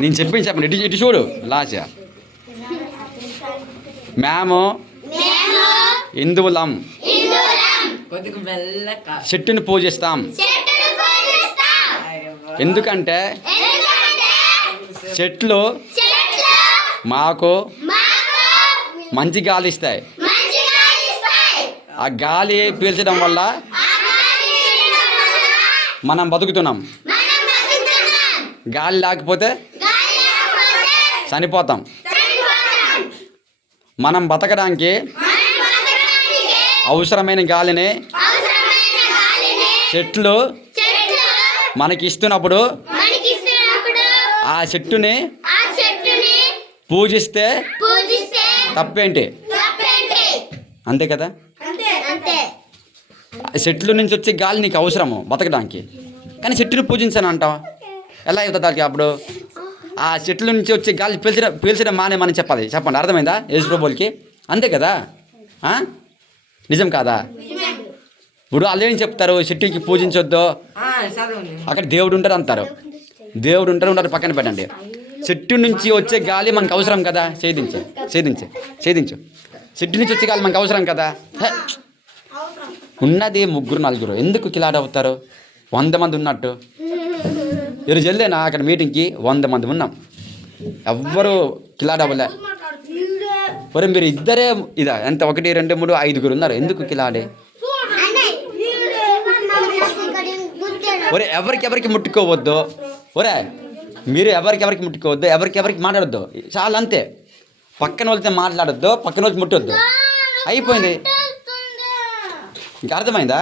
నేను చెప్పండి ఇటు ఇటు చూడు లాచ. మేము హిందువులం, చెట్టుని పూజిస్తాం. ఎందుకంటే చెట్లు మాకు మంచి గాలి ఇస్తాయి. ఆ గాలి పీల్చడం వల్ల మనం బతుకుతున్నాం. గాలి లేకపోతే చనిపోతాం. మనం బతకడానికి అవసరమైన గాలిని చెట్లు మనకి ఇస్తున్నప్పుడు ఆ చెట్టుని పూజిస్తే తప్పేంటి? అంతే కదా. చెట్ల నుంచి వచ్చే గాలి నీకు అవసరము బతకడానికి, కానీ చెట్టుని పూజించాను అంటావా? ఎలా అవుతుంది దానికి? అప్పుడు ఆ చెట్ల నుంచి వచ్చే గాలి పీల్చడం మానేమని చెప్పాలి. చెప్పండి, అర్థమైందా యేసు ప్రభువులకి? అంతే కదా. నిజం కాదా? ఇప్పుడు వాళ్ళు ఏం చెప్తారు? చెట్టుకి పూజించొద్దు, అక్కడ దేవుడు ఉంటారు అంటారు. దేవుడు ఉంటారు పక్కన పెట్టండి. చెట్టు నుంచి వచ్చే గాలి మనకు అవసరం కదా. ఛేదించు. చెట్టు నుంచి వచ్చే గాలి మనకు అవసరం కదా. ఉన్నది 3-4, ఎందుకు కిలాట అవుతారు? 100 మంది ఉన్నట్టు. ఈరోజు వెళ్ళేనా అక్కడ మీటింగ్కి? 100 మంది ఉన్నాం, ఎవ్వరు కిలాట అవ్వలే. ఒరే మీరు ఇద్దరే ఇదా ఎంత? 1, 2, 3, 5 ఉన్నారు, ఎందుకు కిలాడే? ఒరే ఎవరికి ముట్టుకోవద్దు. ఒరే మీరు ఎవరికి ముట్టుకోవద్దు, ఎవరికి మాట్లాడొద్దు, చాలా అంతే. పక్కన వాళ్ళతో మాట్లాడొద్దు, పక్కన వాళ్ళకి ముట్టొద్దు, అయిపోయింది. ఇంకా అర్థమైందా?